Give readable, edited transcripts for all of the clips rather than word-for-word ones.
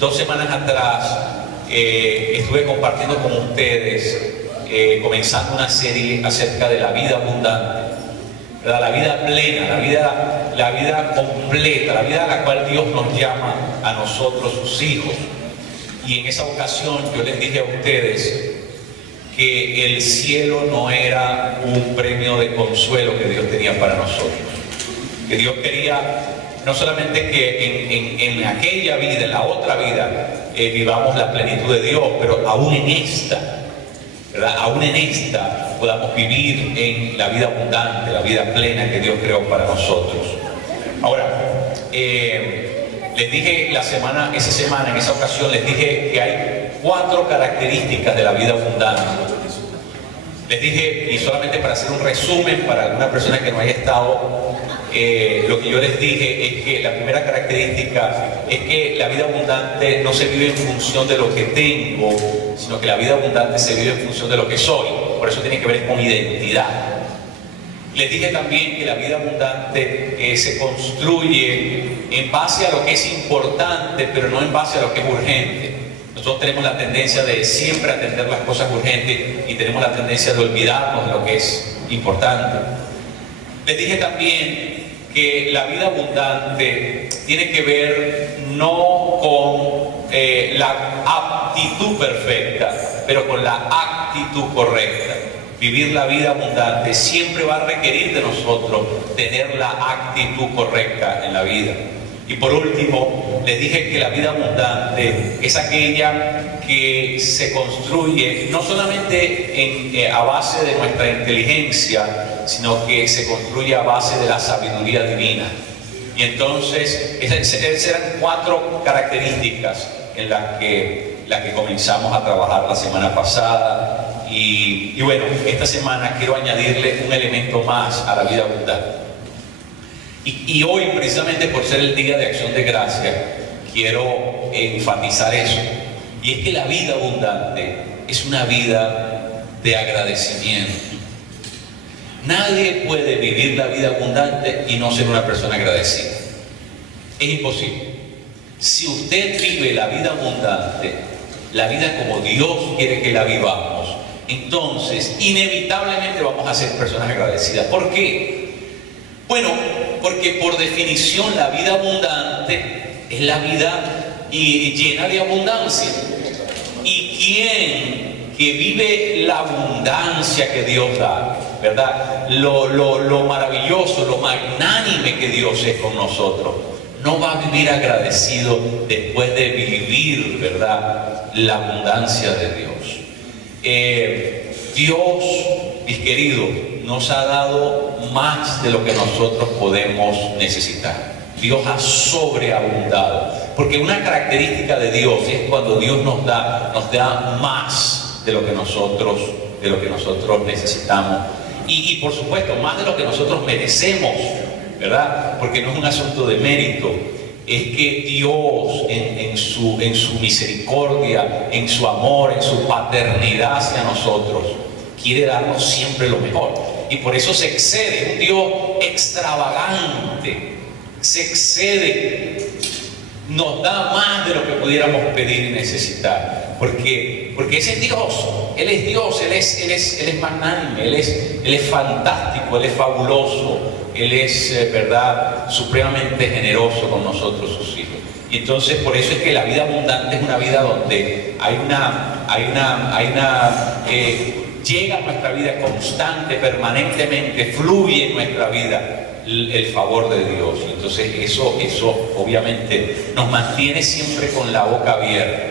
2 semanas atrás estuve compartiendo con ustedes, comenzando una serie acerca de la vida abundante, ¿verdad? La vida plena, la vida completa, la vida a la cual Dios nos llama a nosotros, sus hijos. Y en esa ocasión yo les dije a ustedes que el cielo no era un premio de consuelo que Dios tenía para nosotros, que Dios quería no solamente que en aquella vida, en la otra vida, vivamos la plenitud de Dios, pero aún en esta, ¿verdad? Aún en esta podamos vivir en la vida abundante, la vida plena que Dios creó para nosotros. Ahora, les dije en esa ocasión, les dije que hay 4 características de la vida abundante. Les dije, y solamente para hacer un resumen para alguna persona que no haya estado, lo que yo les dije es que la primera característica es que la vida abundante no se vive en función de lo que tengo, sino que la vida abundante se vive en función de lo que soy. Por eso tiene que ver con identidad. Les dije también que la vida abundante se construye en base a lo que es importante, pero no en base a lo que es urgente. Nosotros tenemos la tendencia de siempre atender las cosas urgentes y tenemos la tendencia de olvidarnos de lo que es importante. Les dije también que la vida abundante tiene que ver no con la aptitud perfecta, pero con la actitud correcta. Vivir la vida abundante siempre va a requerir de nosotros tener la actitud correcta en la vida. Y por último, les dije que la vida abundante es aquella que se construye no solamente a base de nuestra inteligencia, sino que se construye a base de la sabiduría divina. Y entonces, esas eran 4 características en las que comenzamos a trabajar la semana pasada. Y bueno, esta semana quiero añadirle un elemento más a la vida abundante. Y hoy, precisamente por ser el Día de Acción de Gracias, quiero enfatizar eso. Y es que la vida abundante es una vida de agradecimiento. Nadie puede vivir la vida abundante y no ser una persona agradecida. Es imposible. Si usted vive la vida abundante, la vida como Dios quiere que la vivamos, entonces inevitablemente vamos a ser personas agradecidas. ¿Por qué? Bueno, porque por definición la vida abundante es la vida llena de abundancia. ¿Y quién que vive la abundancia que Dios da, ¿verdad? Lo maravilloso, lo magnánime que Dios es con nosotros, no va a vivir agradecido después de vivir, ¿verdad?, la abundancia de Dios. Dios, mis queridos, nos ha dado más de lo que nosotros podemos necesitar. Dios ha sobreabundado, porque una característica de Dios es cuando Dios nos da más de lo que nosotros necesitamos y por supuesto más de lo que nosotros merecemos, ¿verdad? Porque no es un asunto de mérito, es que Dios en su misericordia, en su amor, en su paternidad hacia nosotros, quiere darnos siempre lo mejor. Y por eso se excede, un Dios extravagante, se excede, nos da más de lo que pudiéramos pedir y necesitar. Porque ese es Dios, Él es Dios, Él es magnánime, Él es fantástico, Él es fabuloso, Él es, ¿verdad?, supremamente generoso con nosotros, sus hijos. Y entonces por eso es que la vida abundante es una vida donde llega a nuestra vida constante, permanentemente, fluye en nuestra vida el favor de Dios. Entonces eso obviamente nos mantiene siempre con la boca abierta,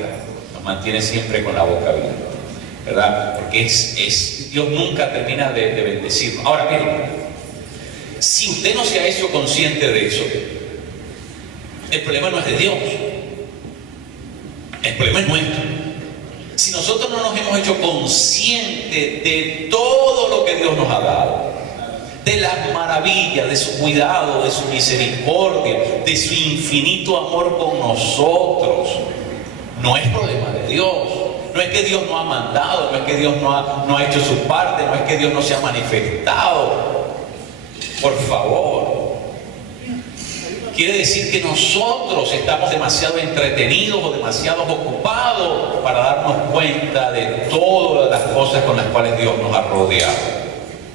¿verdad? Porque Dios nunca termina de bendecirnos. Ahora miren, si usted no se ha hecho consciente de eso, el problema no es de Dios, el problema es nuestro. Si nosotros no nos hemos hecho conscientes de todo lo que Dios nos ha dado, de las maravillas, de su cuidado, de su misericordia, de su infinito amor con nosotros, no es problema de Dios. No es que Dios no ha mandado, no es que Dios no ha hecho su parte, no es que Dios no se ha manifestado. Por favor, quiere decir que nosotros estamos demasiado entretenidos o demasiado ocupados para darnos cuenta de todas las cosas con las cuales Dios nos ha rodeado.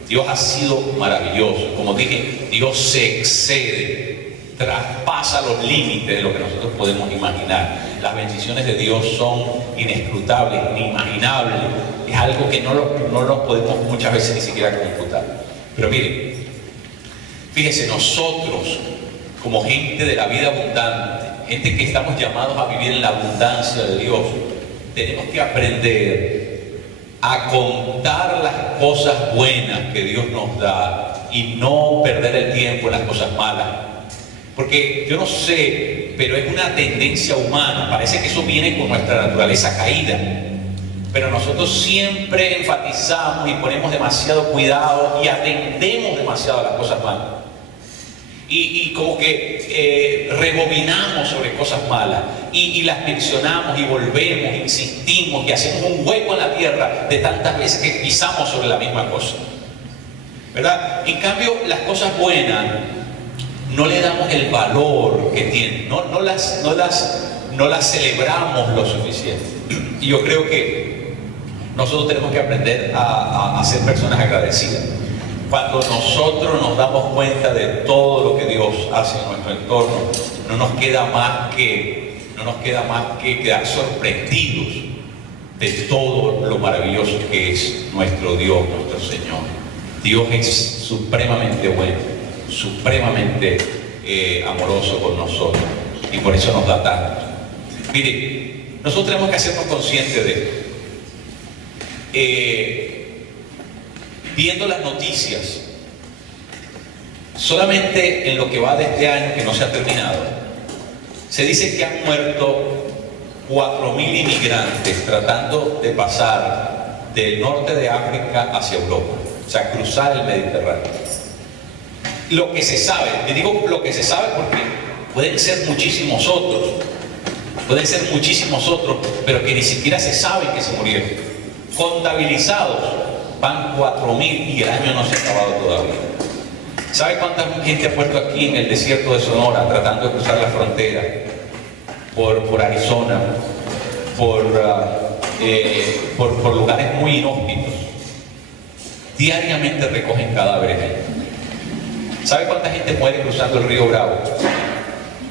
Dios ha sido maravilloso. Como dije, Dios se excede, traspasa los límites de lo que nosotros podemos imaginar. Las bendiciones de Dios son inescrutables, inimaginables. Es algo que no lo podemos muchas veces ni siquiera computar. Pero miren, fíjense, nosotros como gente de la vida abundante, gente que estamos llamados a vivir en la abundancia de Dios, tenemos que aprender a contar las cosas buenas que Dios nos da y no perder el tiempo en las cosas malas. Porque yo no sé, pero es una tendencia humana, parece que eso viene con nuestra naturaleza caída. Pero nosotros siempre enfatizamos y ponemos demasiado cuidado y atendemos demasiado a las cosas malas. Y como que rebobinamos sobre cosas malas y las mencionamos y volvemos, insistimos y hacemos un hueco en la tierra de tantas veces que pisamos sobre la misma cosa, ¿verdad? En cambio, las cosas buenas no le damos el valor que tienen, no las celebramos lo suficiente. Y yo creo que nosotros tenemos que aprender a ser personas agradecidas. Cuando nosotros nos damos cuenta de todo lo que Dios hace en nuestro entorno, no nos queda más que quedar sorprendidos de todo lo maravilloso que es nuestro Dios, nuestro Señor. Dios es supremamente bueno, supremamente amoroso con nosotros, y por eso nos da tanto. Mire, nosotros tenemos que hacernos conscientes de esto. Viendo las noticias, solamente en lo que va de este año, que no se ha terminado, se dice que han muerto 4.000 inmigrantes tratando de pasar del norte de África hacia Europa, o sea, cruzar el Mediterráneo. Lo que se sabe, le digo lo que se sabe porque pueden ser muchísimos otros, pero que ni siquiera se sabe que se murieron. Contabilizados van 4.000 y el año no se ha acabado todavía. ¿Sabe cuánta gente ha puesto aquí en el desierto de Sonora tratando de cruzar la frontera? Por Arizona, por lugares muy inhóspitos. Diariamente recogen cadáveres ahí. ¿Sabe cuánta gente muere cruzando el río Bravo?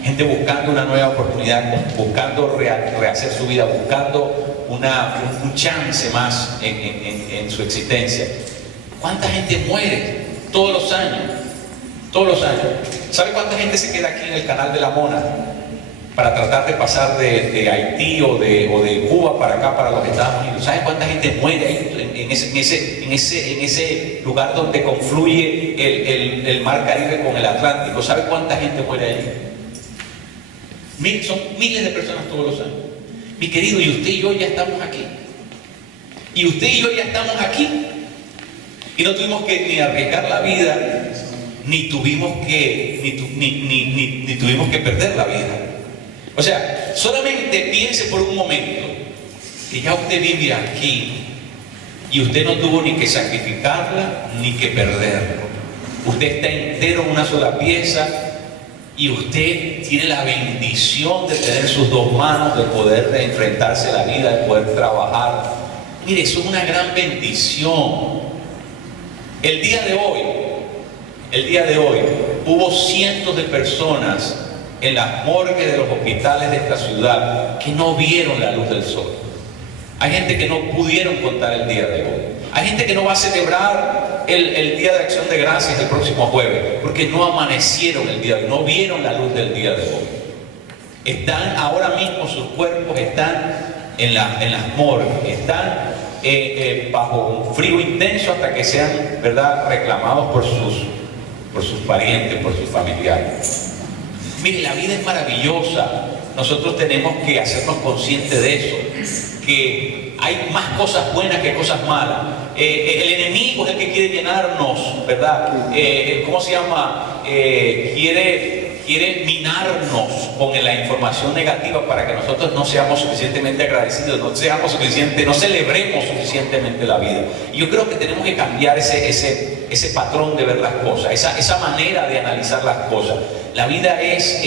Gente buscando una nueva oportunidad, buscando rehacer su vida, buscando un chance más en su existencia. ¿Cuánta gente muere todos los años? Todos los años. ¿Sabe cuánta gente se queda aquí en el Canal de la Mona para tratar de pasar de Haití o de Cuba para acá, para los Estados Unidos? ¿Sabe cuánta gente muere ahí en ese lugar donde confluye el Mar Caribe con el Atlántico? ¿Sabe cuánta gente muere ahí? Son miles de personas todos los años. Mi querido, y usted y yo ya estamos aquí. Y usted y yo ya estamos aquí. Y no tuvimos que ni arriesgar la vida, ni tuvimos que perder la vida. O sea, solamente piense por un momento que ya usted vive aquí y usted no tuvo ni que sacrificarla ni que perderla. Usted está entero en una sola pieza y usted tiene la bendición de tener sus dos manos, de poder enfrentarse a la vida, de poder trabajar. Mire, eso es una gran bendición. El día de hoy, hubo cientos de personas en las morgues de los hospitales de esta ciudad que no vieron la luz del sol. Hay gente que no pudieron contar el día de hoy. Hay gente que no va a celebrar el Día de Acción de Gracias el próximo jueves porque no amanecieron el día de hoy, no vieron la luz del día de hoy. Están ahora mismo, sus cuerpos están en las morgues, están bajo un frío intenso hasta que sean, ¿verdad?, reclamados por sus parientes, por sus familiares. Mire, la vida es maravillosa. Nosotros tenemos que hacernos conscientes de eso, que hay más cosas buenas que cosas malas. El enemigo es el que quiere llenarnos, ¿verdad? ¿Cómo se llama? Quiere minarnos con la información negativa para que nosotros no seamos suficientemente agradecidos, no celebremos suficientemente la vida. Y yo creo que tenemos que cambiar ese patrón de ver las cosas, esa manera de analizar las cosas. La vida es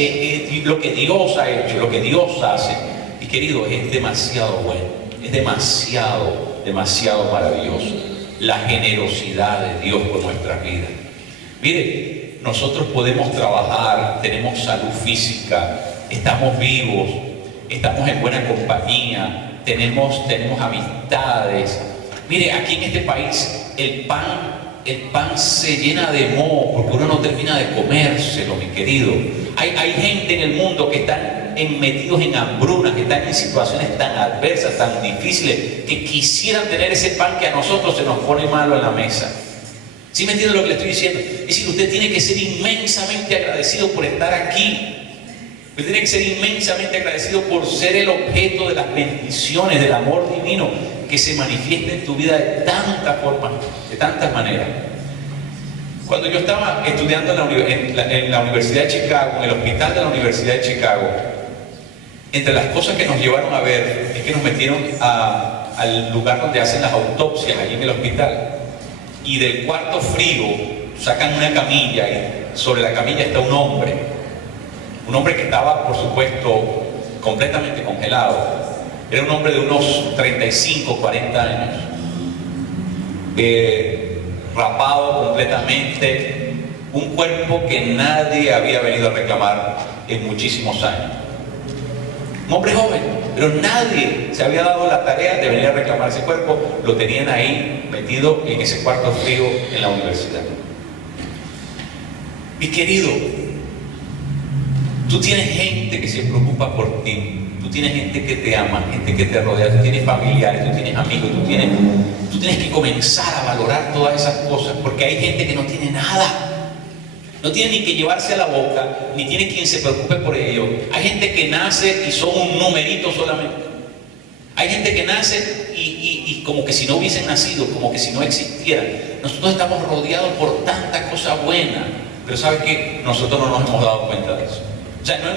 lo que Dios ha hecho, lo que Dios hace. Y querido, es demasiado bueno, es demasiado, demasiado maravilloso. La generosidad de Dios por nuestras vidas. Mire, nosotros podemos trabajar, tenemos salud física, estamos vivos, estamos en buena compañía, tenemos amistades. Mire, aquí en este país el pan se llena de moho porque uno no termina de comérselo, mi querido. Hay gente en el mundo que están metidos en hambrunas, que están en situaciones tan adversas, tan difíciles, que quisieran tener ese pan que a nosotros se nos pone malo en la mesa. ¿Sí me entiende lo que le estoy diciendo? Es decir, usted tiene que ser inmensamente agradecido por estar aquí. Usted tiene que ser inmensamente agradecido por ser el objeto de las bendiciones, del amor divino que se manifiesta en tu vida de tantas formas, de tantas maneras. Cuando yo estaba estudiando en la Universidad de Chicago, en el hospital de la Universidad de Chicago, entre las cosas que nos llevaron a ver es que nos metieron al lugar donde hacen las autopsias, allí en el hospital, y del cuarto frío sacan una camilla y sobre la camilla está un hombre que estaba, por supuesto, completamente congelado. Era un hombre de unos 35, 40 años, rapado completamente, un cuerpo que nadie había venido a reclamar en muchísimos años. Un hombre joven, pero nadie se había dado la tarea de venir a reclamar ese cuerpo. Lo tenían ahí metido en ese cuarto frío en la universidad. Mi querido, tú tienes gente que se preocupa por ti. Tú tienes gente que te ama, gente que te rodea, tú tienes familiares, tú tienes amigos, tú tienes que comenzar a valorar todas esas cosas, porque hay gente que no tiene nada. No tiene ni que llevarse a la boca, ni tiene quien se preocupe por ello. Hay gente que nace y son un numerito solamente. Hay gente que nace y como que si no hubiesen nacido, como que si no existieran. Nosotros estamos rodeados por tanta cosa buena, pero ¿sabes qué? Nosotros no nos hemos dado cuenta de eso. O sea, no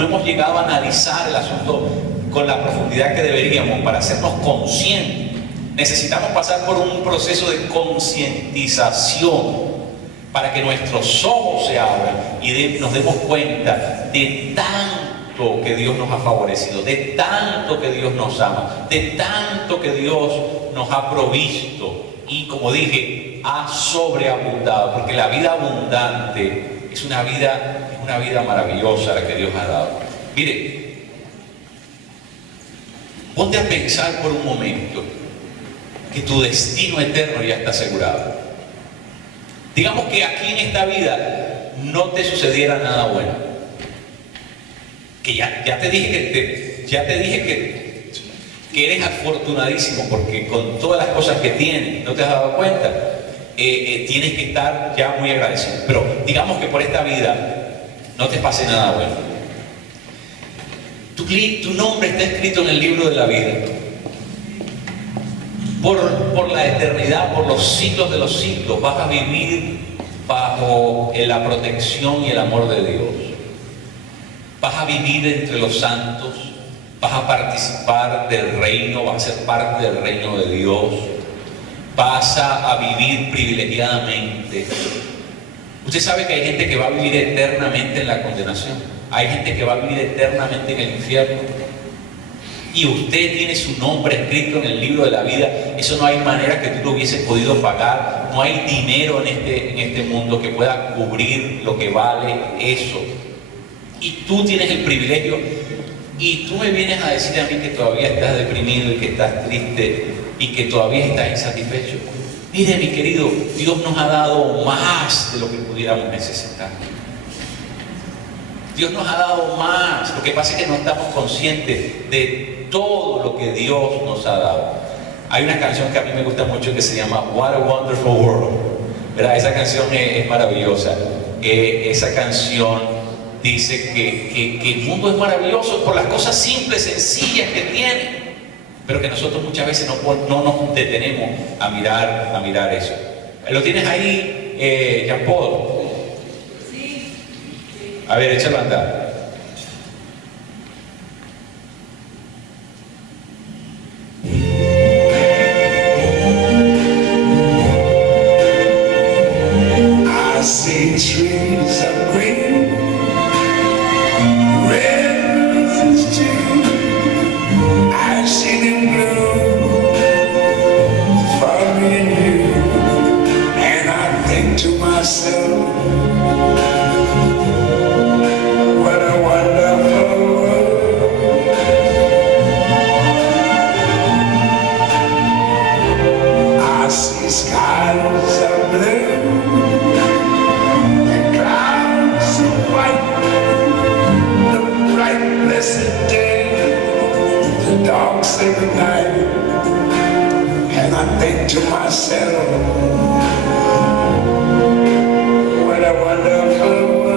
hemos llegado a analizar el asunto con la profundidad que deberíamos para hacernos conscientes. Necesitamos pasar por un proceso de concientización para que nuestros ojos se abran y nos demos cuenta de tanto que Dios nos ha favorecido, de tanto que Dios nos ama, de tanto que Dios nos ha provisto y, como dije, ha sobreabundado, porque la vida abundante es una vida maravillosa la que Dios ha dado. Mire, ponte a pensar por un momento que tu destino eterno ya está asegurado. Digamos que aquí en esta vida no te sucediera nada bueno. Que ya te dije que eres afortunadísimo porque con todas las cosas que tienes, ¿no te has dado cuenta? Tienes que estar ya muy agradecido. Pero digamos que por esta vida no te pase nada bueno. Tu nombre está escrito en el libro de la vida. Por la eternidad, por los siglos de los siglos, vas a vivir bajo la protección y el amor de Dios. Vas a vivir entre los santos, vas a participar del reino, vas a ser parte del reino de Dios, vas a vivir privilegiadamente. Usted sabe que hay gente que va a vivir eternamente en la condenación, hay gente que va a vivir eternamente en el infierno. Y usted tiene su nombre escrito en el libro de la vida. Eso no hay manera que tú lo hubieses podido pagar. No hay dinero en este mundo que pueda cubrir lo que vale eso. Y tú tienes el privilegio. Y tú me vienes a decir a mí que todavía estás deprimido y que estás triste y que todavía estás insatisfecho. Mire, mi querido, Dios nos ha dado más de lo que pudiéramos necesitar. Dios nos ha dado más. Lo que pasa es que no estamos conscientes de todo lo que Dios nos ha dado. Hay una canción que a mí me gusta mucho que se llama What a Wonderful World, ¿verdad? Esa canción es maravillosa. Esa canción dice que el mundo es maravilloso por las cosas simples, sencillas que tiene, pero que nosotros muchas veces no nos detenemos a mirar eso. ¿Lo tienes ahí, Jean Paul? A ver, échalo a andar. I see trees of green, house every night, and I think to myself, what a wonderful world.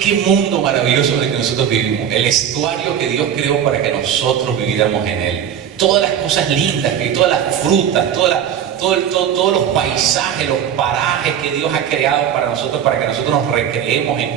¿Qué mundo maravilloso en el que nosotros vivimos? El estuario que Dios creó para que nosotros viviéramos en él. Todas las cosas lindas, todas las frutas, todos los paisajes, los parajes que Dios ha creado para nosotros, para que nosotros nos recreemos en.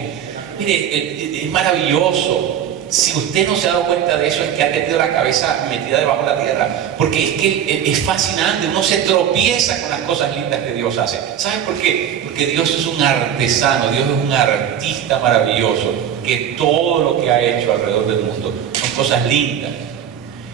Mire, es maravilloso. Si usted no se ha dado cuenta de eso, es que ha tenido la cabeza metida debajo de la tierra, porque es que es fascinante, uno se tropieza con las cosas lindas que Dios hace. ¿Saben por qué? Porque Dios es un artesano, Dios es un artista maravilloso, que todo lo que ha hecho alrededor del mundo son cosas lindas.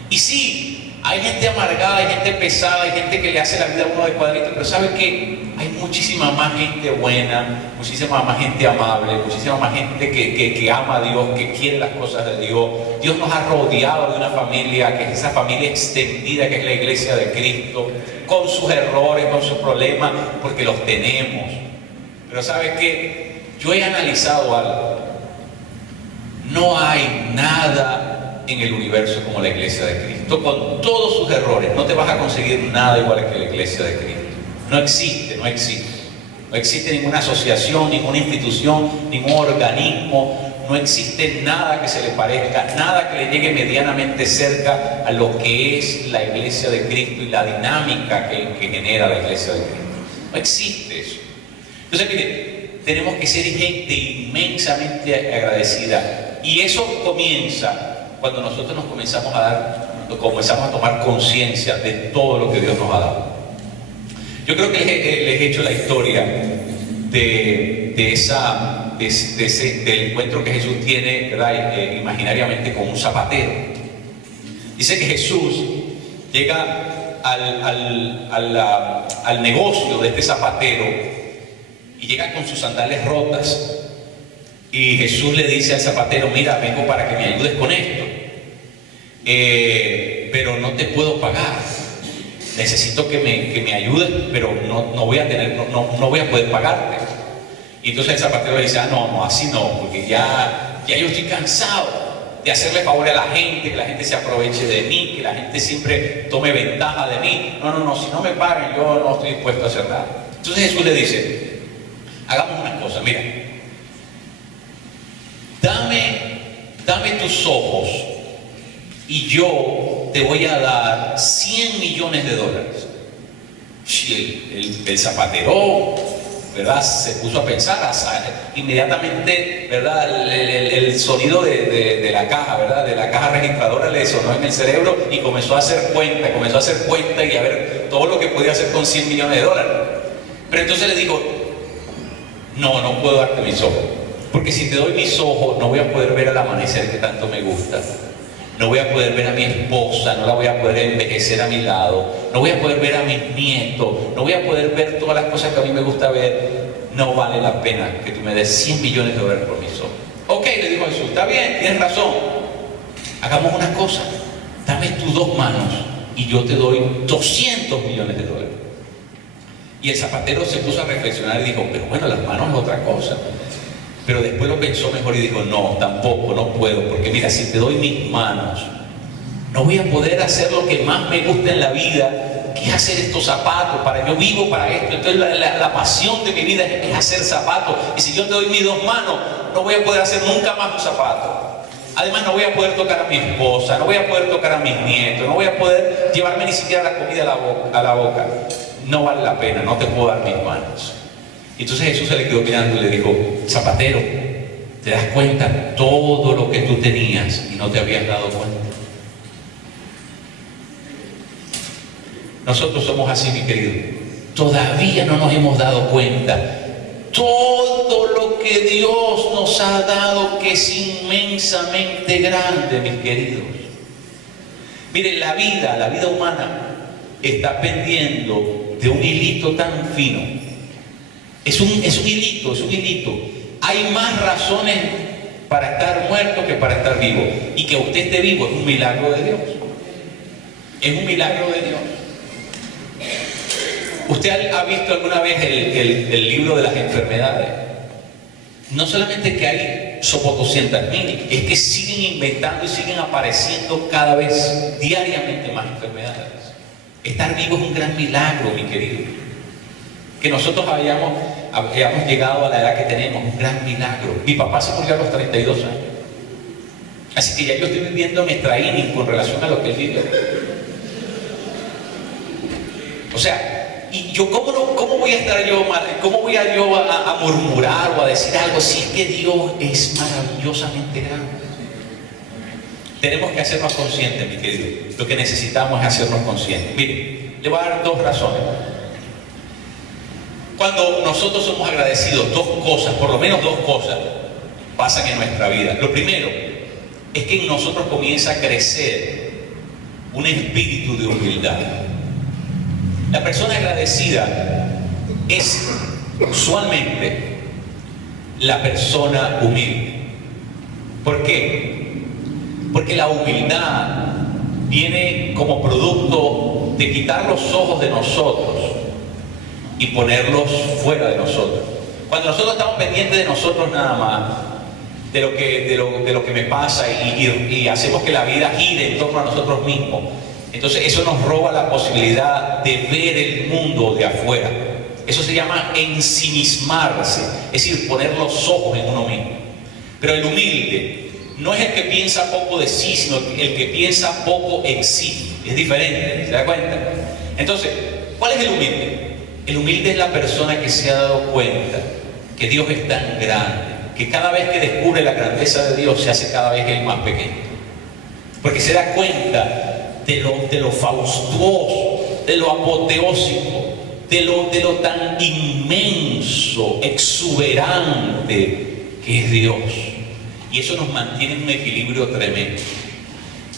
Y sí, hay gente amargada, hay gente pesada, hay gente que le hace la vida a uno de cuadrito, pero ¿sabe qué? Hay muchísima más gente buena, muchísima más gente amable, muchísima más gente que ama a Dios, que quiere las cosas de Dios. Dios nos ha rodeado de una familia, que es esa familia extendida que es la iglesia de Cristo, con sus errores, con sus problemas, porque los tenemos. Pero ¿sabe qué? Yo he analizado algo. No hay nada en el universo como la iglesia de Cristo, con todos sus errores. No te vas a conseguir nada igual que la iglesia de Cristo. No existe, no existe. No existe ninguna asociación, ninguna institución, ningún organismo. No existe nada que se le parezca, nada que le llegue medianamente cerca a lo que es la iglesia de Cristo y la dinámica que genera la iglesia de Cristo. No existe eso. Entonces, mire, tenemos que ser gente inmensamente agradecida. Y eso comienza cuando nosotros nos comenzamos a tomar conciencia de todo lo que Dios nos ha dado. Yo creo que les he hecho la historia del encuentro que Jesús tiene, ¿verdad? Imaginariamente con un zapatero. Dice que Jesús llega al negocio de este zapatero y llega con sus sandalias rotas. Y Jesús le dice al zapatero: mira, vengo para que me ayudes con esto, pero no te puedo pagar. Necesito que me ayudes, pero no voy a poder pagarte. Y entonces el zapatero le dice: no, así no, porque ya yo estoy cansado de hacerle favor a la gente, que la gente se aproveche de mí, que la gente siempre tome ventaja de mí. No, si no me pagan, yo no estoy dispuesto a hacer nada. Entonces Jesús le dice: hagamos una cosa, mira. Dame tus ojos y yo te voy a dar $100 millones. Y el zapatero, ¿verdad?, se puso a pensar, inmediatamente, ¿verdad?, el sonido de la caja, ¿verdad?, de la caja registradora le sonó en el cerebro y comenzó a hacer cuenta y a ver todo lo que podía hacer con $100 millones. Pero entonces le dijo: no puedo darte mis ojos. Porque si te doy mis ojos, no voy a poder ver el amanecer que tanto me gusta. No voy a poder ver a mi esposa, no la voy a poder envejecer a mi lado. No voy a poder ver a mis nietos, no voy a poder ver todas las cosas que a mí me gusta ver. No vale la pena que tú me des $100 millones por mis ojos. Ok, le dijo Jesús, está bien, tienes razón. Hagamos una cosa, dame tus dos manos y yo te doy $200 millones. Y el zapatero se puso a reflexionar y dijo: pero bueno, las manos es otra cosa. Pero después lo pensó mejor y dijo: no, tampoco, no puedo, porque mira, si te doy mis manos, no voy a poder hacer lo que más me gusta en la vida, que es hacer estos zapatos. Yo vivo para esto. Entonces la pasión de mi vida es hacer zapatos. Y si yo te doy mis dos manos, no voy a poder hacer nunca más un zapato. Además, no voy a poder tocar a mi esposa, no voy a poder tocar a mis nietos, no voy a poder llevarme ni siquiera la comida a la boca. No vale la pena, no te puedo dar mis manos. Entonces Jesús se le quedó mirando y le dijo: zapatero, ¿te das cuenta todo lo que tú tenías y no te habías dado cuenta? Nosotros somos así, mi querido. Todavía no nos hemos dado cuenta todo lo que Dios nos ha dado, que es inmensamente grande, mis queridos. Miren, la vida humana está pendiendo de un hilito tan fino. Es un hilito. Hay más razones para estar muerto que para estar vivo. Y que usted esté vivo es un milagro de Dios. Es un milagro de Dios. ¿Usted ha visto alguna vez el libro de las enfermedades? No solamente que hay somos 200.000, es que siguen inventando y siguen apareciendo cada vez diariamente más enfermedades. Estar vivo es un gran milagro, mi querido. Que nosotros hayamos llegado a la edad que tenemos, un gran milagro. Mi papá se murió a los 32 años. Así que ya yo estoy viviendo mi training con relación a lo que él vivió. O sea, y yo, ¿cómo voy a estar yo mal? ¿Cómo voy a yo a murmurar o a decir algo si es que Dios es maravillosamente grande? Tenemos que hacernos conscientes, mi querido. Lo que necesitamos es hacernos conscientes. Mire, le voy a dar dos razones. Cuando nosotros somos agradecidos, dos cosas, por lo menos dos cosas, pasan en nuestra vida. Lo primero es que en nosotros comienza a crecer un espíritu de humildad. La persona agradecida es usualmente la persona humilde. ¿Por qué? Porque la humildad viene como producto de quitar los ojos de nosotros y ponerlos fuera de nosotros. Cuando nosotros estamos pendientes de nosotros nada más, de lo que me pasa y hacemos que la vida gire en torno a nosotros mismos, entonces eso nos roba la posibilidad de ver el mundo de afuera. Eso se llama ensimismarse, es decir, poner los ojos en uno mismo. Pero el humilde no es el que piensa poco de sí, sino el que piensa poco en sí. Es diferente, ¿se da cuenta? Entonces, ¿cuál es el humilde? El humilde es la persona que se ha dado cuenta que Dios es tan grande, que cada vez que descubre la grandeza de Dios se hace cada vez el más pequeño. Porque se da cuenta de lo faustuoso, de lo apoteósico, de lo tan inmenso, exuberante que es Dios. Y eso nos mantiene en un equilibrio tremendo.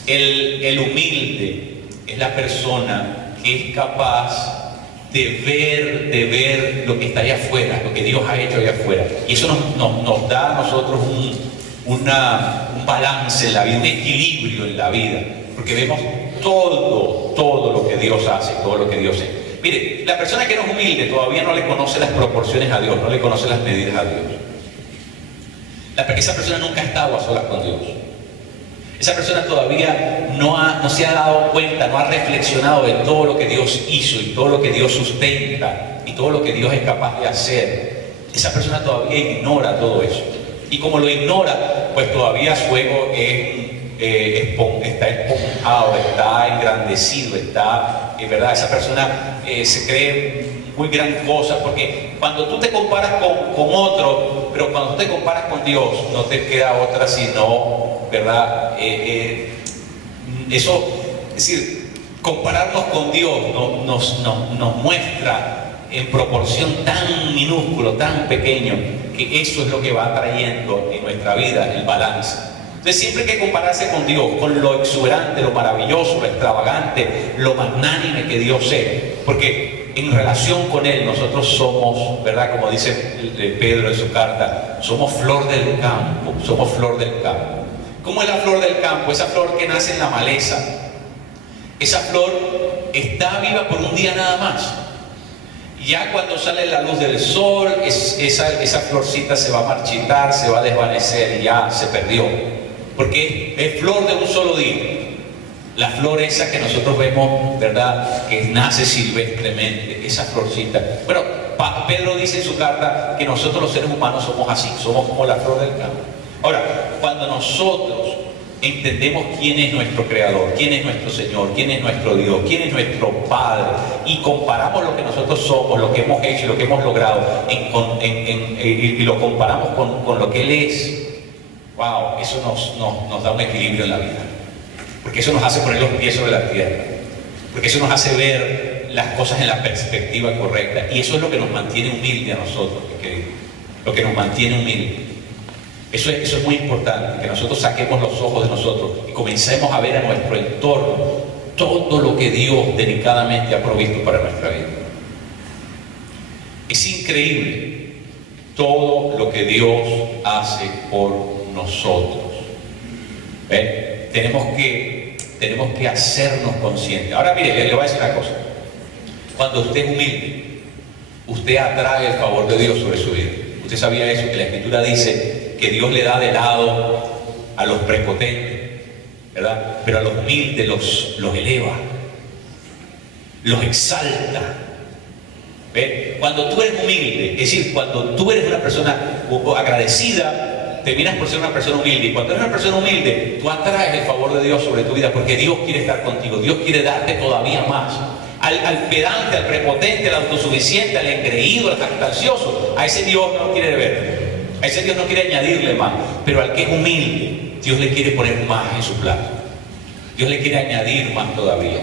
El humilde es la persona que es capaz de ver lo que está allá afuera, lo que Dios ha hecho allá afuera. Y eso nos da a nosotros un balance en la vida, un equilibrio en la vida. Porque vemos todo lo que Dios hace, todo lo que Dios es. Mire, la persona que no es humilde todavía no le conoce las proporciones a Dios, no le conoce las medidas a Dios. Esa persona nunca ha estado a solas con Dios. Esa persona todavía no se ha dado cuenta, no ha reflexionado de todo lo que Dios hizo y todo lo que Dios sustenta y todo lo que Dios es capaz de hacer. Esa persona todavía ignora todo eso. Y como lo ignora, pues todavía su ego está esponjado, está engrandecido, ¿verdad? Esa persona se cree muy gran cosa, porque cuando tú te comparas con otro, pero cuando tú te comparas con Dios, no te queda otra sino, ¿verdad? Eso, es decir, compararnos con Dios nos muestra en proporción tan minúsculo, tan pequeño, que eso es lo que va trayendo en nuestra vida el balance. Entonces siempre hay que compararse con Dios, con lo exuberante, lo maravilloso, lo extravagante, lo magnánime que Dios es, porque en relación con Él nosotros somos, ¿verdad? Como dice Pedro en su carta, somos flor del campo, somos flor del campo. ¿Cómo es la flor del campo? Esa flor que nace en la maleza. Esa flor está viva por un día nada más. Ya cuando sale la luz del sol, esa florcita se va a marchitar, se va a desvanecer y ya se perdió. Porque es flor de un solo día. La flor esa que nosotros vemos, ¿verdad? Que nace silvestremente, esa florcita. Bueno, Pedro dice en su carta que nosotros los seres humanos somos así, somos como la flor del campo. Ahora, cuando nosotros entendemos quién es nuestro Creador, quién es nuestro Señor, quién es nuestro Dios, quién es nuestro Padre, y comparamos lo que nosotros somos, lo que hemos hecho y lo que hemos logrado, y lo comparamos con lo que Él es, wow, eso nos da un equilibrio en la vida. Porque eso nos hace poner los pies sobre la tierra. Porque eso nos hace ver las cosas en la perspectiva correcta. Y eso es lo que nos mantiene humilde a nosotros, mi querido. Lo que nos mantiene humilde. Eso es muy importante, que nosotros saquemos los ojos de nosotros y comencemos a ver a nuestro entorno todo lo que Dios delicadamente ha provisto para nuestra vida. Es increíble todo lo que Dios hace por nosotros. ¿Ven? Tenemos que hacernos conscientes. Ahora mire, le voy a decir una cosa. Cuando usted es humilde, usted atrae el favor de Dios sobre su vida. Usted sabía eso, que la Escritura dice que Dios le da de lado a los prepotentes, ¿verdad? Pero a los humildes los eleva, los exalta. ¿Ve? Cuando tú eres humilde, es decir, cuando tú eres una persona agradecida, terminas por ser una persona humilde. Y cuando eres una persona humilde, tú atraes el favor de Dios sobre tu vida, porque Dios quiere estar contigo, Dios quiere darte todavía más. Al pedante, al prepotente, al autosuficiente, al engreído, al jactancioso, a ese Dios no quiere ver, a ese Dios no quiere añadirle más. Pero al que es humilde, Dios le quiere poner más en su plato, Dios le quiere añadir más todavía.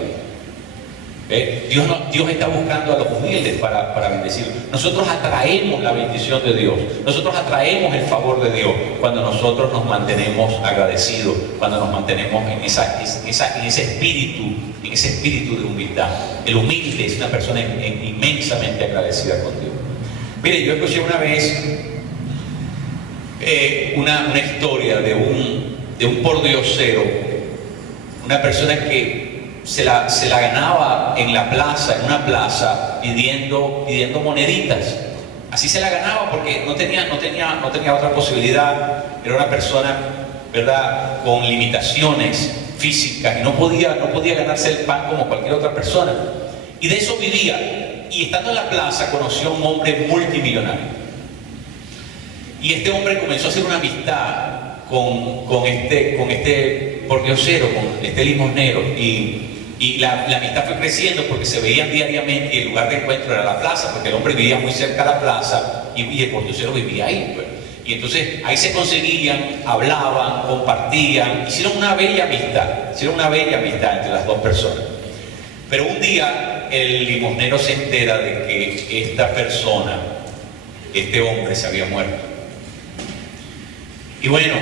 Dios está buscando a los humildes para bendecirlos. Nosotros atraemos la bendición de Dios, nosotros atraemos el favor de Dios cuando nosotros nos mantenemos agradecidos, cuando nos mantenemos en ese espíritu de humildad. El humilde es una persona inmensamente agradecida con Dios. Mire, yo escuché una vez una historia de un pordiosero, una persona que se la ganaba en la plaza, en una plaza, pidiendo moneditas. Así se la ganaba porque no tenía otra posibilidad. Era una persona, ¿verdad?, con limitaciones físicas y no podía ganarse el pan como cualquier otra persona. Y de eso vivía. Y estando en la plaza conoció a un hombre multimillonario. Y este hombre comenzó a hacer una amistad con este pordiosero, con este limosnero, y la amistad fue creciendo porque se veían diariamente y el lugar de encuentro era la plaza, porque el hombre vivía muy cerca de la plaza y el pordiosero vivía ahí, pues. Y entonces ahí se conseguían, hablaban, compartían, hicieron una bella amistad entre las dos personas. Pero un día el limosnero se entera de que esta persona, este hombre, se había muerto. Y bueno,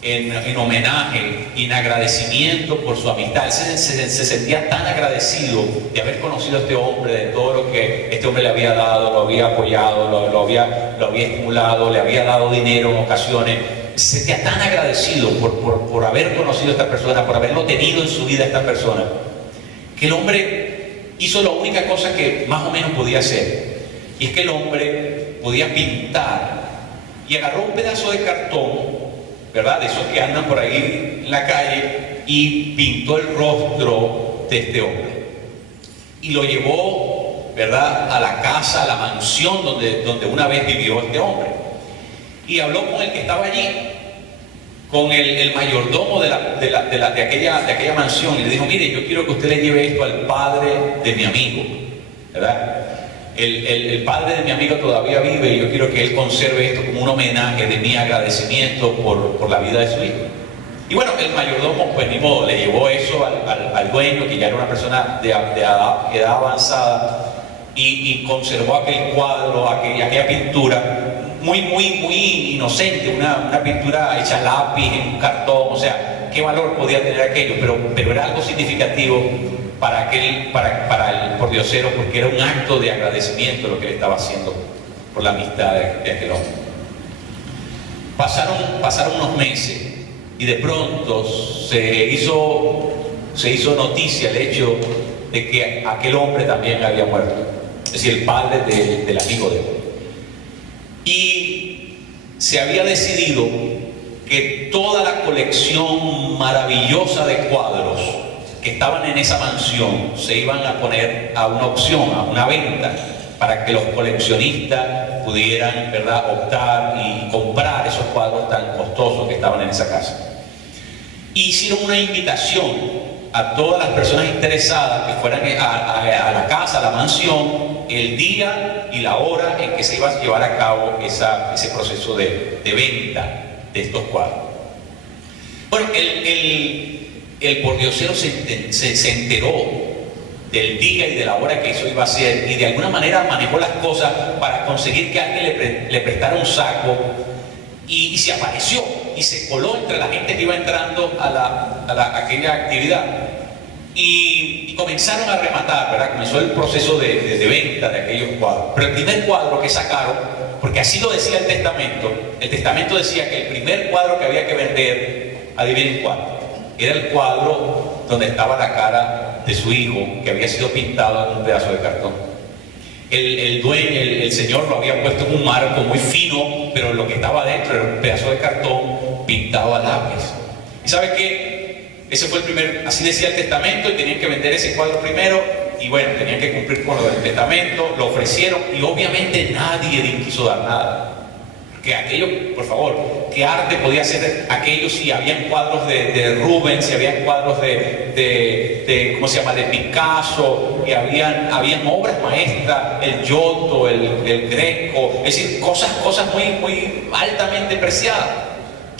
en homenaje y en agradecimiento por su amistad, él se sentía tan agradecido de haber conocido a este hombre, de todo lo que este hombre le había dado, lo había apoyado, lo había estimulado, le había dado dinero en ocasiones. Se sentía tan agradecido por haber conocido a esta persona, por haberlo tenido en su vida esta persona, que el hombre hizo la única cosa que más o menos podía hacer, y es que el hombre podía pintar, y agarró un pedazo de cartón, ¿verdad?, de esos que andan por ahí en la calle, y pintó el rostro de este hombre y lo llevó, ¿verdad?, a la casa, a la mansión donde una vez vivió este hombre, y habló con el que estaba allí, con el mayordomo de aquella mansión, y le dijo: mire, yo quiero que usted le lleve esto al padre de mi amigo, ¿verdad? El padre de mi amigo todavía vive y yo quiero que él conserve esto como un homenaje de mi agradecimiento por la vida de su hijo. Y bueno, el mayordomo, pues ni modo, le llevó eso al dueño, que ya era una persona de edad avanzada, y conservó aquel cuadro, aquella pintura muy inocente, una pintura hecha a lápiz en un cartón. O sea, qué valor podía tener aquello, pero era algo significativo para el pordiosero, porque era un acto de agradecimiento lo que le estaba haciendo por la amistad de aquel hombre. Pasaron unos meses y de pronto se hizo noticia el hecho de que aquel hombre también había muerto, es decir, el padre del amigo de él. Y se había decidido que toda la colección maravillosa de cuadros que estaban en esa mansión se iban a poner a una opción, a una venta, para que los coleccionistas pudieran, ¿verdad?, optar y comprar esos cuadros tan costosos que estaban en esa casa. Hicieron una invitación a todas las personas interesadas que fueran a la casa, a la mansión, el día y la hora en que se iba a llevar a cabo ese proceso de venta de estos cuadros. Bueno, el pordiosero se enteró del día y de la hora que eso iba a ser, y de alguna manera manejó las cosas para conseguir que alguien le prestara un saco, y se apareció y se coló entre la gente que iba entrando a aquella actividad, y comenzaron a rematar, ¿verdad? Comenzó el proceso de venta de aquellos cuadros. Pero el primer cuadro que sacaron, porque así lo decía el testamento decía que el primer cuadro que había que vender, adivinen cuál, era el cuadro donde estaba la cara de su hijo que había sido pintado en un pedazo de cartón. El dueño, el señor lo había puesto en un marco muy fino, pero lo que estaba dentro era un pedazo de cartón pintado a lápiz. ¿Y sabe qué? Ese fue el primer, así decía el testamento, y tenían que vender ese cuadro primero, y bueno, tenían que cumplir con lo del testamento, lo ofrecieron, y obviamente nadie quiso dar nada. Que aquello, por favor, ¿qué arte podía hacer aquello si habían cuadros de Rubens, si habían cuadros ¿cómo se llama?, de Picasso, y habían obras maestras, el Giotto, el Greco, es decir, cosas muy altamente preciadas.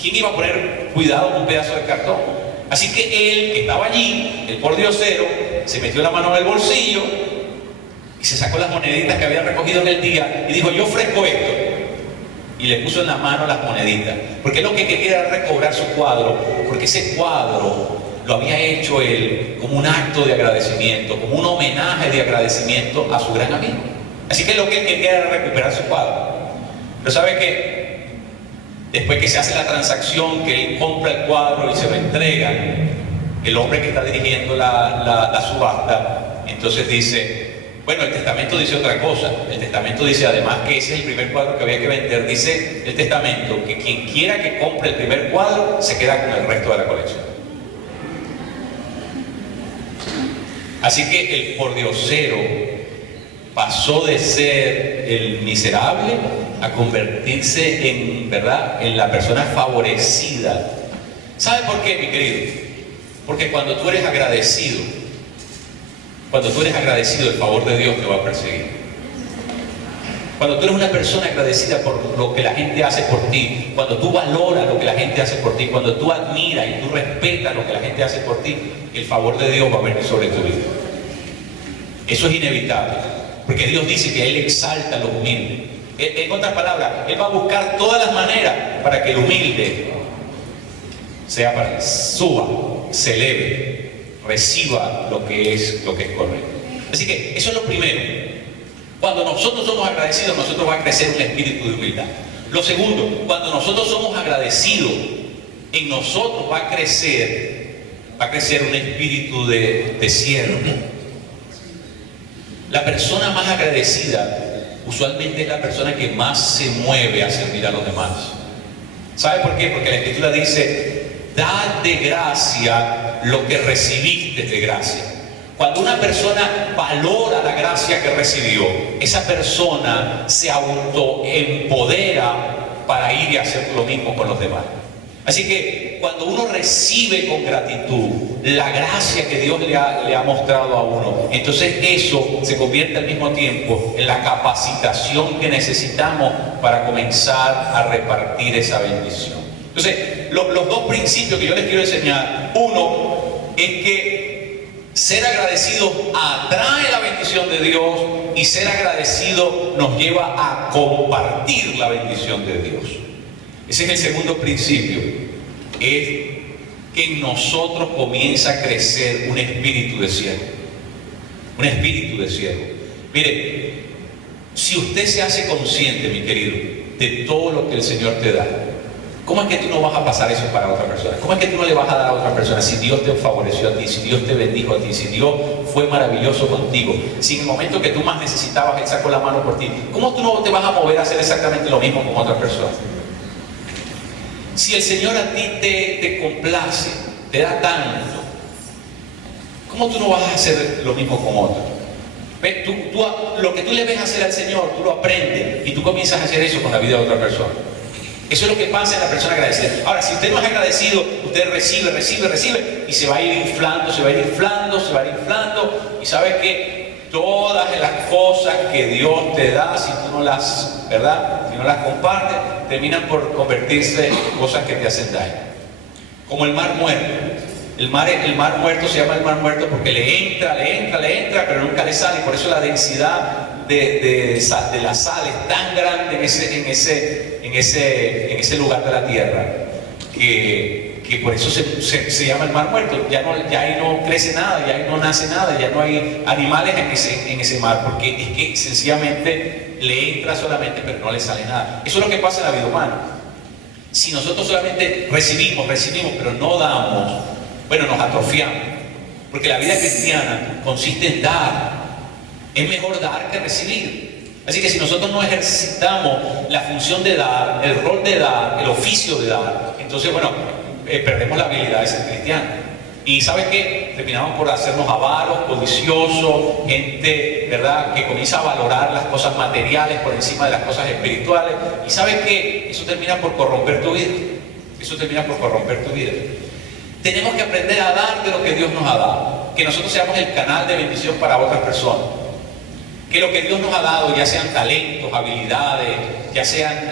¿Quién iba a poner cuidado en un pedazo de cartón? Así que él, que estaba allí, el pordiosero, se metió la mano en el bolsillo y se sacó las moneditas que había recogido en el día y dijo: yo ofrezco esto. Y le puso en la mano las moneditas, porque lo que quería era recobrar su cuadro, porque ese cuadro lo había hecho él como un acto de agradecimiento, como un homenaje de agradecimiento a su gran amigo. Así que lo que él quería era recuperar su cuadro. Pero ¿sabe qué? Después que se hace la transacción, que él compra el cuadro y se lo entrega, el hombre que está dirigiendo la subasta, entonces dice: bueno, el testamento dice otra cosa. El testamento dice, además, que ese es el primer cuadro que había que vender. Dice el testamento que quien quiera que compre el primer cuadro se queda con el resto de la colección. Así que el pordiosero pasó de ser el miserable a convertirse en, ¿verdad?, en la persona favorecida. ¿Sabe por qué, mi querido? Porque cuando tú eres agradecido, el favor de Dios te va a perseguir. Cuando tú eres una persona agradecida por lo que la gente hace por ti, cuando tú valoras lo que la gente hace por ti, cuando tú admiras y tú respetas lo que la gente hace por ti, el favor de Dios va a venir sobre tu vida. Eso es inevitable, porque Dios dice que Él exalta a los humildes. En otras palabras, Él va a buscar todas las maneras para que el humilde suba, se eleve, reciba lo que es correcto. Así que eso es lo primero. Cuando nosotros somos agradecidos, nosotros va a crecer un espíritu de humildad. Lo segundo, cuando nosotros somos agradecidos, en nosotros va a crecer un espíritu de siervo. La persona más agradecida usualmente es la persona que más se mueve a servir a los demás. ¿Sabe por qué? Porque la Escritura dice: dad de gracia lo que recibiste de gracia. Cuando una persona valora la gracia que recibió, esa persona se autoempodera para ir y hacer lo mismo con los demás. Así que cuando uno recibe con gratitud la gracia que Dios le ha mostrado a uno, entonces eso se convierte al mismo tiempo en la capacitación que necesitamos para comenzar a repartir esa bendición. Entonces, los dos principios que yo les quiero enseñar: uno es que ser agradecido atrae la bendición de Dios, y ser agradecido nos lleva a compartir la bendición de Dios. Ese es el segundo principio, es que en nosotros comienza a crecer un espíritu de siervo. Un espíritu de siervo. Mire, si usted se hace consciente, mi querido, de todo lo que el Señor te da, ¿cómo es que tú no vas a pasar eso para otra persona? ¿Cómo es que tú no le vas a dar a otra persona si Dios te favoreció a ti, si Dios te bendijo a ti, si Dios fue maravilloso contigo, si en el momento que tú más necesitabas Él sacó la mano por ti? ¿Cómo tú no te vas a mover a hacer exactamente lo mismo con otra persona? Si el Señor a ti te complace, te da tanto, ¿cómo tú no vas a hacer lo mismo con otro? Lo que tú le ves hacer al Señor, tú lo aprendes y tú comienzas a hacer eso con la vida de otra persona. Eso es lo que pasa en la persona agradecida. Ahora, si usted no es agradecido, usted recibe y se va a ir inflando, y sabe que todas las cosas que Dios te da, si tú no las, ¿verdad?, si no las compartes, terminan por convertirse en cosas que te hacen daño. Como el mar muerto. El mar muerto se llama el mar muerto porque le entra, pero nunca le sale. Y por eso la densidad de la sal es tan grande en ese lugar de la tierra, que por eso se llama el mar muerto. Ya ahí no crece nada, ya ahí no nace nada, ya no hay animales en ese mar, porque es que sencillamente le entra solamente, pero no le sale nada. Eso es lo que pasa en la vida humana. Si nosotros solamente recibimos, pero no damos, bueno, nos atrofiamos. Porque la vida cristiana consiste en dar. Es mejor dar que recibir. Así que si nosotros no ejercitamos la función de dar, el rol de dar, el oficio de dar, entonces, bueno, perdemos la habilidad de ser cristiano. Y ¿sabes qué? Terminamos por hacernos avaros, codiciosos, gente, ¿verdad?, que comienza a valorar las cosas materiales por encima de las cosas espirituales. Y ¿sabes qué? Eso termina por corromper tu vida. Eso termina por corromper tu vida. Tenemos que aprender a dar de lo que Dios nos ha dado. Que nosotros seamos el canal de bendición para otras personas. Que lo que Dios nos ha dado, ya sean talentos, habilidades, ya sean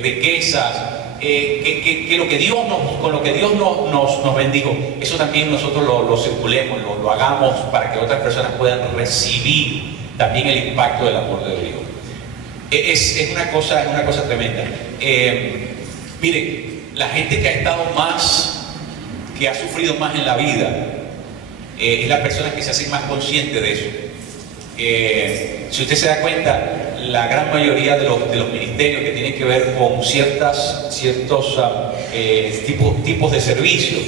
riquezas, que lo que Dios con lo que Dios nos bendijo, eso también nosotros lo circulemos, lo hagamos para que otras personas puedan recibir también el impacto del amor de Dios. Es una cosa tremenda. Mire, la gente que ha estado más, que ha sufrido más en la vida, es la persona que se hace más consciente de eso. Si usted se da cuenta, la gran mayoría de los ministerios que tienen que ver con ciertos tipos de servicios,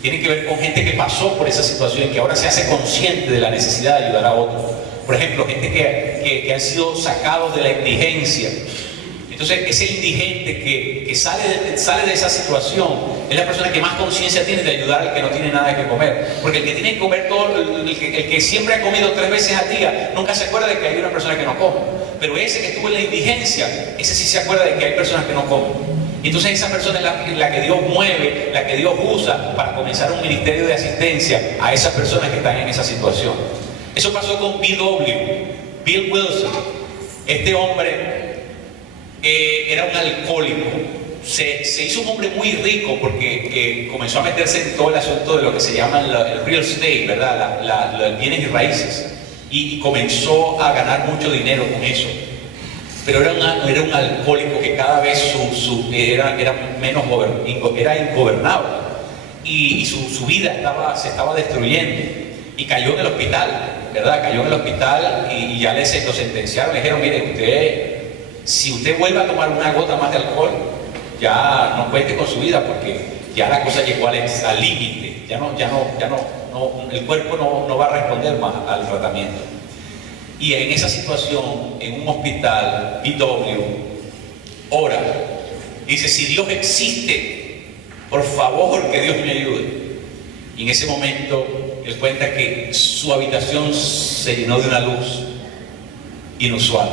tienen que ver con gente que pasó por esa situación y que ahora se hace consciente de la necesidad de ayudar a otros. Por ejemplo, gente que han sido sacados de la indigencia. Entonces, ese indigente que sale de esa situación es la persona que más conciencia tiene de ayudar al que no tiene nada que comer. Porque el que tiene que comer el que siempre ha comido 3 veces al día, nunca se acuerda de que hay una persona que no come. Pero ese que estuvo en la indigencia, ese sí se acuerda de que hay personas que no comen. Y entonces esa persona es la que Dios mueve, la que Dios usa para comenzar un ministerio de asistencia a esas personas que están en esa situación. Eso pasó con Bill Wilson. Este hombre era un alcohólico. Se hizo un hombre muy rico porque comenzó a meterse en todo el asunto de lo que se llama el real estate, ¿verdad? Los bienes y raíces. Y comenzó a ganar mucho dinero con eso. Pero era un alcohólico que cada vez era ingobernable. Y su vida se estaba destruyendo. Y cayó en el hospital, ¿verdad? Cayó en el hospital y ya lo sentenciaron. Le dijeron, mire, si usted vuelve a tomar una gota más de alcohol, ya no cuente con su vida porque ya la cosa llegó al límite. Ya no, el cuerpo no va a responder más al tratamiento. Y en esa situación, en un hospital, BW ora, dice, si Dios existe, por favor que Dios me ayude. Y en ese momento, él cuenta que su habitación se llenó de una luz inusual.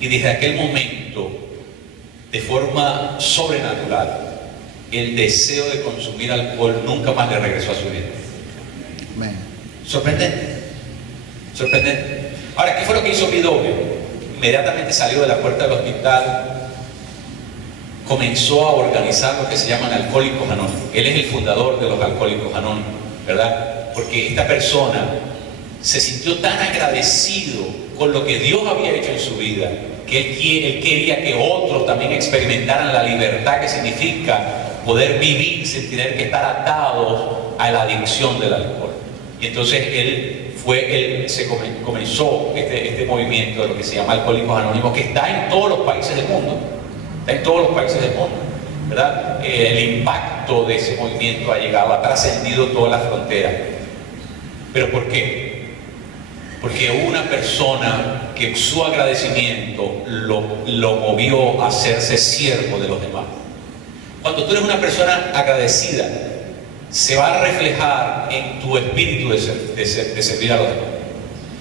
Y desde aquel momento, de forma sobrenatural, el deseo de consumir alcohol nunca más le regresó a su vida. Amén. Sorprendente. Ahora, ¿qué fue lo que hizo BW? Inmediatamente salió de la puerta del hospital, comenzó a organizar lo que se llaman Alcohólicos Anónimos. Él es el fundador de los Alcohólicos Anónimos, ¿verdad? Porque esta persona se sintió tan agradecido con lo que Dios había hecho en su vida, que él quería que otros también experimentaran la libertad que significa poder vivir sin tener que estar atados a la adicción del alcohol. Y entonces comenzó este movimiento de lo que se llama Alcohólicos Anónimos, que está en todos los países del mundo. Está en todos los países del mundo, ¿verdad? El impacto de ese movimiento ha llegado, ha trascendido todas las fronteras. ¿Pero por qué? Porque una persona que su agradecimiento lo movió a hacerse siervo de los demás. Cuando tú eres una persona agradecida, se va a reflejar en tu espíritu de servir a los demás.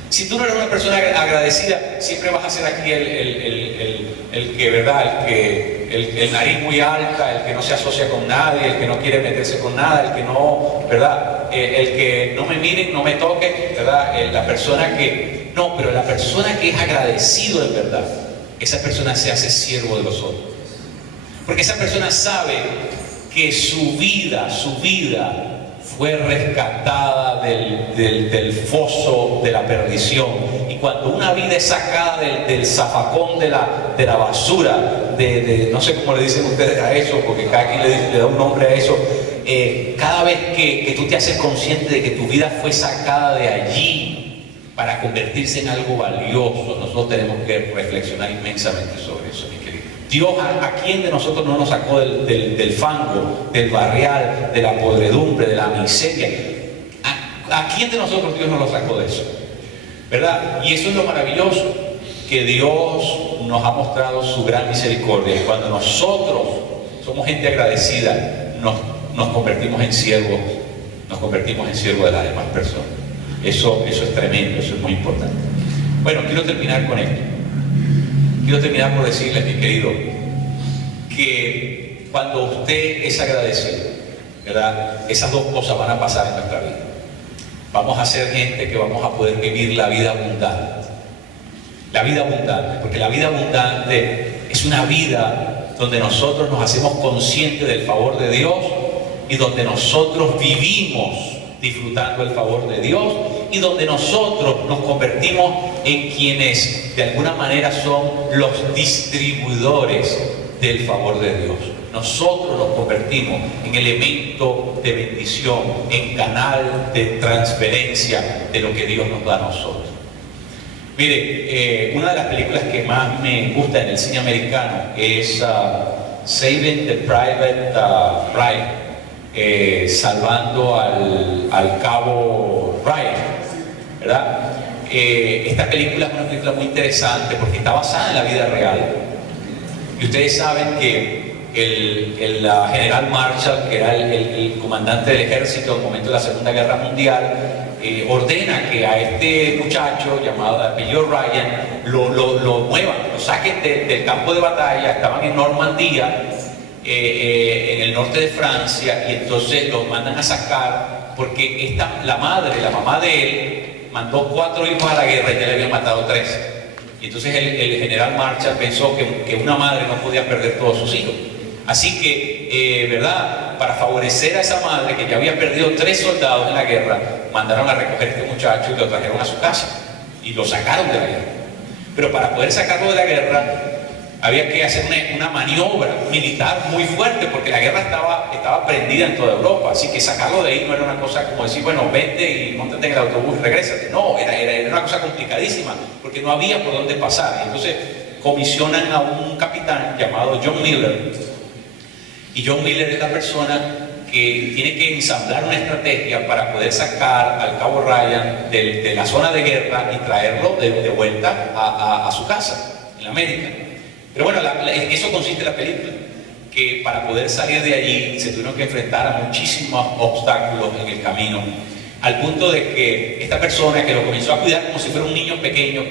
Si tú no eres una persona agradecida, siempre vas a ser aquí el que, ¿verdad? El nariz muy alta, el que no se asocia con nadie, el que no quiere meterse con nada, el que no, ¿verdad? El que no me miren, no me toquen, ¿verdad? La persona que... No, pero la persona que es agradecido en verdad, esa persona se hace siervo de los otros. Porque esa persona sabe que su vida fue rescatada del foso de la perdición. Y cuando una vida es sacada del zafacón de la basura, no sé cómo le dicen ustedes a eso, porque cada quien le da un nombre a eso, cada vez que tú te haces consciente de que tu vida fue sacada de allí para convertirse en algo valioso, nosotros tenemos que reflexionar inmensamente sobre eso, mi querido. Dios, ¿a quién de nosotros no nos sacó del fango, del barrial, de la podredumbre, de la miseria? ¿A quién de nosotros Dios nos lo sacó de eso? ¿Verdad? Y eso es lo maravilloso, que Dios nos ha mostrado su gran misericordia. Y cuando nosotros somos gente agradecida, nos convertimos en siervos, de las demás personas. Eso es tremendo, eso es muy importante. Bueno, quiero terminar con esto. Quiero terminar por decirles, mi querido, que cuando usted es agradecido, ¿verdad? Esas dos cosas van a pasar en nuestra vida. Vamos a ser gente que vamos a poder vivir la vida abundante. La vida abundante, porque la vida abundante es una vida donde nosotros nos hacemos conscientes del favor de Dios y donde nosotros vivimos disfrutando el favor de Dios y donde nosotros nos convertimos en quienes de alguna manera son los distribuidores del favor de Dios. Nosotros nos convertimos en elemento de bendición, en canal de transferencia de lo que Dios nos da a nosotros. Mire, una de las películas que más me gusta en el cine americano es Saving the Private Ryan, salvando al cabo Ryan, ¿verdad? Esta película es una película muy interesante porque está basada en la vida real. Y ustedes saben que el general Marshall, que era el comandante del ejército en el momento de la Segunda Guerra Mundial, ordena que a este muchacho llamado apellido Ryan lo muevan, lo saquen del campo de batalla. Estaban en Normandía, en el norte de Francia, y entonces lo mandan a sacar porque la mamá de él, mandó 4 hijos a la guerra y ya le habían matado 3. Y entonces el general Marshall pensó que una madre no podía perder todos sus hijos. Así que, ¿verdad? Para favorecer a esa madre que ya había perdido 3 soldados en la guerra, mandaron a recoger a este muchacho y lo trajeron a su casa. Y lo sacaron de la guerra. Pero para poder sacarlo de la guerra, había que hacer una maniobra militar muy fuerte porque la guerra estaba prendida en toda Europa. Así que sacarlo de ahí no era una cosa como decir, bueno, vente y móntate en el autobús y regrésate. No, era una cosa complicadísima porque no había por dónde pasar. Y entonces comisionan a un capitán llamado John Miller. Y John Miller es la persona que tiene que ensamblar una estrategia para poder sacar al cabo Ryan de la zona de guerra y traerlo de vuelta a su casa, en América. Pero bueno, eso consiste en la película, que para poder salir de allí se tuvieron que enfrentar a muchísimos obstáculos en el camino, al punto de que esta persona que lo comenzó a cuidar como si fuera un niño pequeño,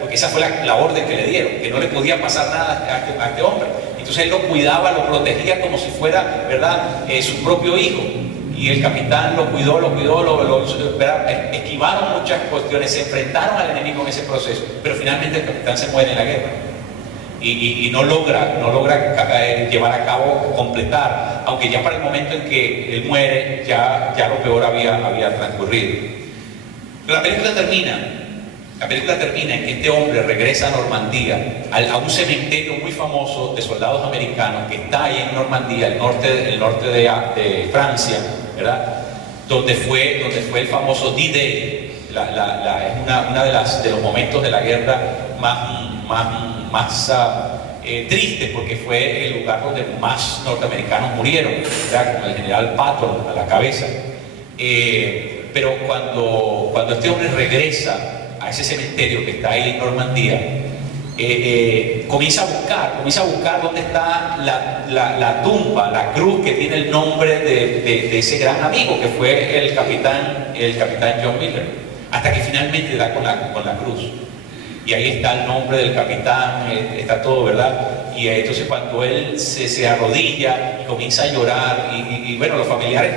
porque esa fue la orden que le dieron, que no le podía pasar nada a este hombre. Entonces él lo cuidaba, lo protegía como si fuera, ¿verdad?, su propio hijo. Y el capitán lo cuidó, esquivaron muchas cuestiones, se enfrentaron al enemigo en ese proceso, pero finalmente el capitán se muere en la guerra. Y no logra llevar a cabo, completar, aunque ya para el momento en que él muere, ya lo peor había transcurrido. Pero la película termina en que este hombre regresa a Normandía, a un cementerio muy famoso de soldados americanos que está ahí en Normandía, el norte de Francia, ¿verdad? Donde fue el famoso D-Day. Es una de los momentos de la guerra más triste, porque fue el lugar donde más norteamericanos murieron, ¿verdad? Con el general Patton a la cabeza. Pero cuando este hombre regresa a ese cementerio que está ahí en Normandía, comienza a buscar dónde está la tumba, la cruz que tiene el nombre de ese gran amigo que fue el capitán John Miller, hasta que finalmente da con la cruz. Y ahí está el nombre del capitán, está todo, ¿verdad? Y entonces cuando él se arrodilla y comienza a llorar, y bueno, los familiares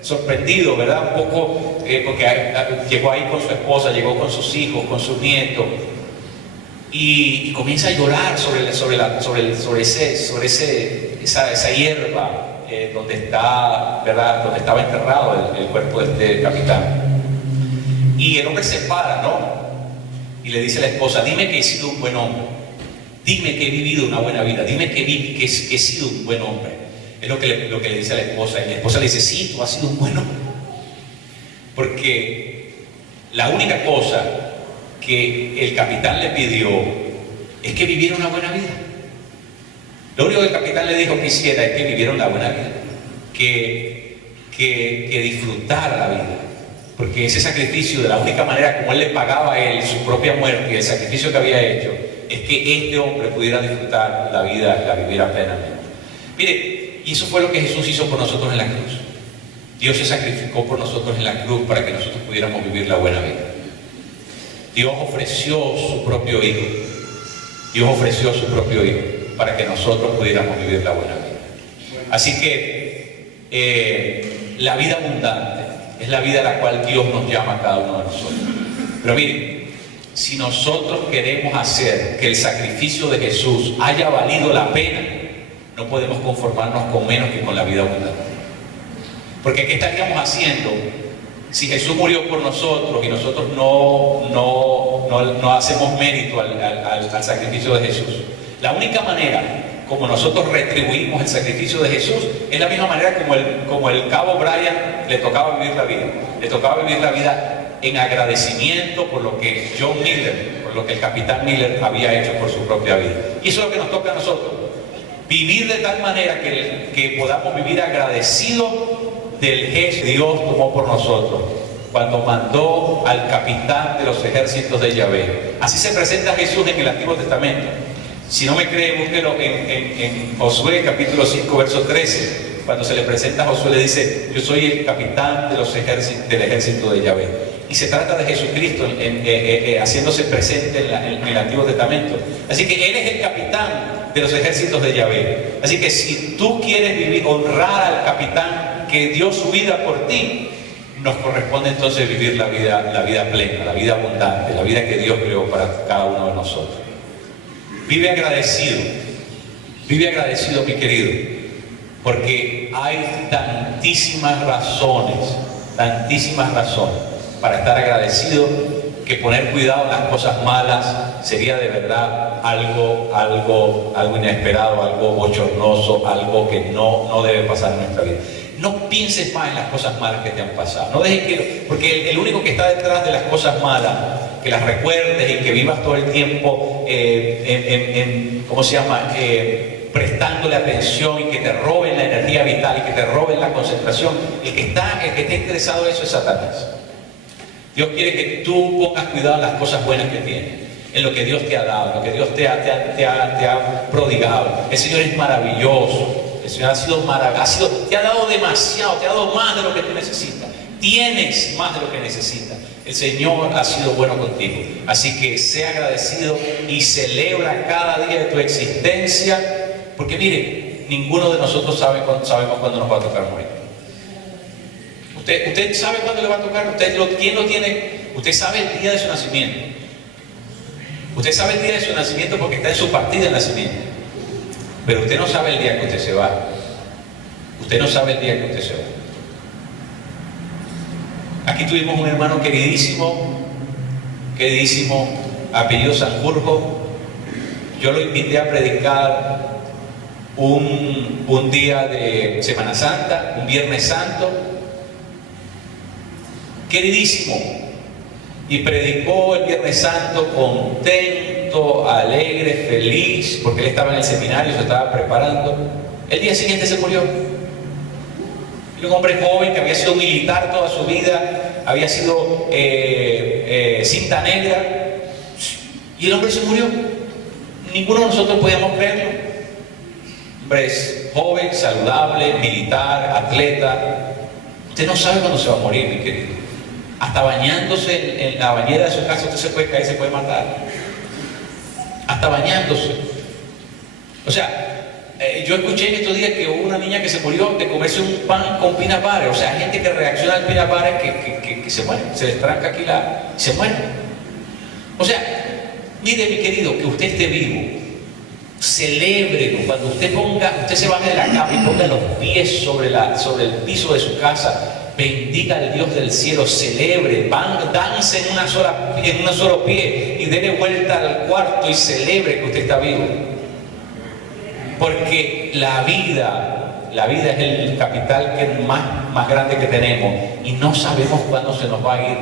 sorprendidos, ¿verdad? Un poco, porque llegó ahí con su esposa, llegó con sus hijos, con sus nietos, y comienza a llorar sobre esa hierba donde está, ¿verdad?, donde estaba enterrado el cuerpo de este capitán. Y el hombre se para, ¿no? Y le dice a la esposa, dime que he sido un buen hombre, dime que he vivido una buena vida, dime que he sido un buen hombre. Es lo que le dice a la esposa, y la esposa le dice, sí, tú has sido un buen hombre. Porque la única cosa que el capitán le pidió es que viviera una buena vida. Lo único que el capitán le dijo que hiciera es que viviera una buena vida, que disfrutara la vida. Porque ese sacrificio, de la única manera como Él le pagaba a Él su propia muerte y el sacrificio que había hecho, es que este hombre pudiera disfrutar la vida, la viviera plenamente. Mire, y eso fue lo que Jesús hizo por nosotros en la cruz. Dios se sacrificó por nosotros en la cruz para que nosotros pudiéramos vivir la buena vida. Dios ofreció su propio Hijo. Dios ofreció su propio Hijo para que nosotros pudiéramos vivir la buena vida. Así que la vida abundante es la vida a la cual Dios nos llama a cada uno de nosotros. Pero miren, si nosotros queremos hacer que el sacrificio de Jesús haya valido la pena, no podemos conformarnos con menos que con la vida abundante. Porque ¿qué estaríamos haciendo si Jesús murió por nosotros y nosotros no hacemos mérito al sacrificio de Jesús? La única manera como nosotros retribuimos el sacrificio de Jesús es la misma manera como el cabo Brian le tocaba vivir la vida. Le tocaba vivir la vida en agradecimiento por lo que John Miller, por lo que el capitán Miller había hecho por su propia vida. Y eso es lo que nos toca a nosotros. Vivir de tal manera que podamos vivir agradecidos del gesto que Dios tomó por nosotros cuando mandó al capitán de los ejércitos de Yahvé. Así se presenta Jesús en el Antiguo Testamento. Si no me cree, búsquelo en Josué capítulo 5 verso 13. Cuando se le presenta a Josué, le dice: yo soy el capitán de los del ejército de Yahvé. Y se trata de Jesucristo haciéndose presente en el Antiguo Testamento. Así que Él es el capitán de los ejércitos de Yahvé. Así que si tú quieres honrar al capitán que dio su vida por ti, nos corresponde entonces vivir la vida plena, la vida abundante, la vida que Dios creó para cada uno de nosotros. Vive agradecido, mi querido, porque hay tantísimas razones para estar agradecido, que poner cuidado en las cosas malas sería de verdad algo inesperado, algo bochornoso, algo que no debe pasar en nuestra vida. No pienses más en las cosas malas que te han pasado. No dejes porque el único que está detrás de las cosas malas, que las recuerdes y que vivas todo el tiempo prestándole atención y que te roben la energía vital y que te roben la concentración, el que está interesado en eso es Satanás. Dios quiere que tú pongas cuidado en las cosas buenas que tienes, en lo que Dios te ha dado, en lo que Dios te ha prodigado. El Señor es maravilloso. El Señor te ha dado demasiado, te ha dado más de lo que tú necesitas. Tienes más de lo que necesitas. El Señor ha sido bueno contigo. Así que sea agradecido y celebra cada día de tu existencia. Porque mire, ninguno de nosotros sabemos cuándo nos va a tocar morir. Usted sabe cuándo le va a tocar. ¿Quién lo tiene? Usted sabe el día de su nacimiento. Usted sabe el día de su nacimiento porque está en su partida de nacimiento. Pero usted no sabe el día que usted se va. Usted no sabe el día que usted se va. Aquí tuvimos un hermano queridísimo, apellido Sanjurjo. Yo lo invité a predicar un día de Semana Santa, un Viernes Santo. Queridísimo. Y predicó el Viernes Santo contento, alegre, feliz, porque él estaba en el seminario, se estaba preparando. El día siguiente se murió. Era un hombre joven que había sido militar toda su vida, había sido cinta negra, y el hombre se murió. Ninguno de nosotros podíamos creerlo. Hombre es joven, saludable, militar, atleta. Usted no sabe cuándo se va a morir, mi querido. Hasta bañándose en la bañera de su casa usted se puede caer, se puede matar. Hasta bañándose. O sea, yo escuché en estos días que hubo una niña que se murió de comerse un pan con peanut butter. O sea, hay gente que reacciona al peanut butter que se muere, se les tranca aquí se muere. O sea, mire, mi querido, que usted esté vivo, celébrelo. Cuando usted se baje de la cama y ponga los pies sobre el piso de su casa, bendiga al Dios del cielo, celebre, dance en un solo pie y déle vuelta al cuarto y celebre que usted está vivo. Porque la vida es el capital más grande que tenemos y no sabemos cuándo se nos va a ir.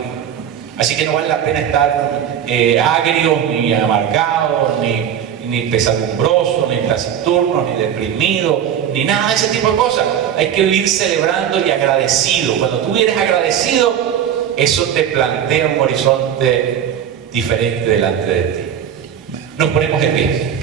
Así que no vale la pena estar agrios, ni amargados, ni pesadumbrosos, ni taciturnos, ni deprimidos, ni nada de ese tipo de cosas. Hay que vivir celebrando y agradecido. Cuando tú eres agradecido, eso te plantea un horizonte diferente delante de ti. Nos ponemos en pie.